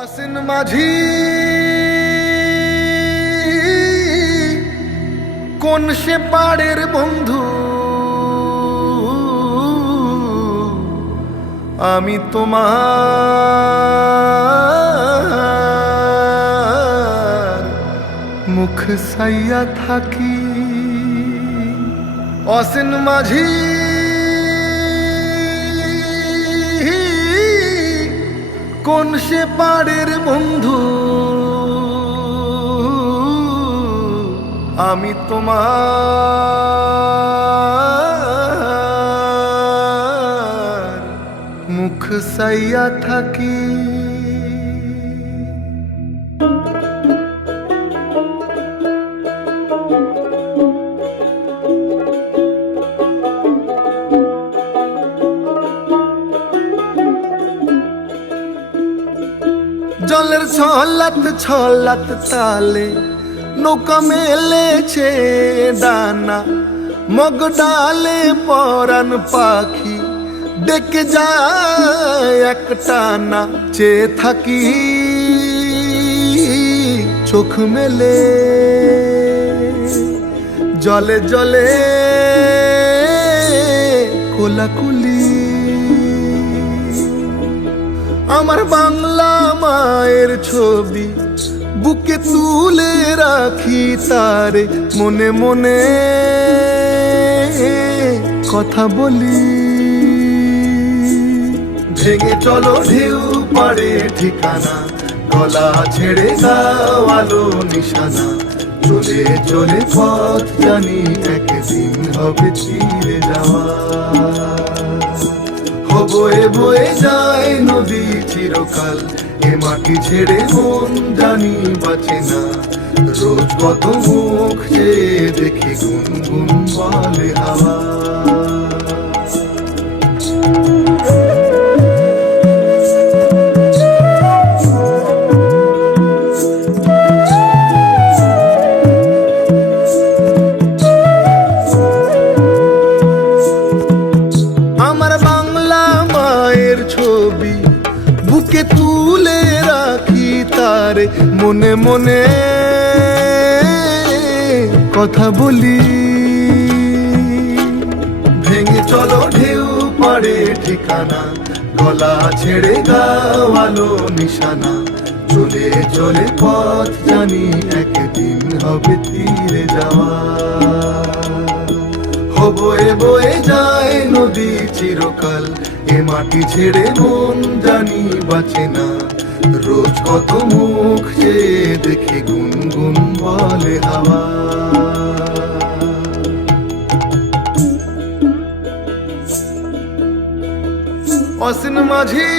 অসিন মাঝি কোন সে পাড়ের বন্ধু? আমি তোমার মুখ সাইয়া থাকি। অসিন মাঝি কোন সে পাড়ের বন্ধু? আমি তোমার মুখ সাইয়া থাকি। জলের ছলাত ছলাত তালে নৌকা মেলেছে ডানা, মগ ডালে পরান পাখি, ডেকে যায় এক টানা চেয়ে থাকি চোখ মেলে। জলে জলে কোলাকুলি আমার বাংলা মায়ের ছবি, বুকে তুলে রাখি তারে, মনে মনে কথা বলি। ভেঙে চলো ঢেউ পারে ঠিকানা, গলা ছেড়ে দাও আলো নিশানা। চলে চলে পথ জানি, একদিন হবে তীরে যাওয়া। বয়ে বয়ে যায় নদী চিরকাল। এ মাটি ছেড়ে মন জানি বাঁচে না। রোজ কত মুখ দেখি গুনগুন বলে হাওয়া। তুলে রাখি তার মনে মনে। কথা বলি। ভেঙে চলো ঢেউ পারে ঠিকানা। গলা ছেড়ে গাও আলো, নিশানা। চলে চলে পথ জানি একদিন হবে তীরে যাওয়া। বয়ে বয়ে যায় নদী চিরকাল। এ মাটি ছেড়ে মন জানি বাঁচে না। রোজ কত মুখ যে দেখে গুনগুন বলে হাওয়া। অসিন মাঝি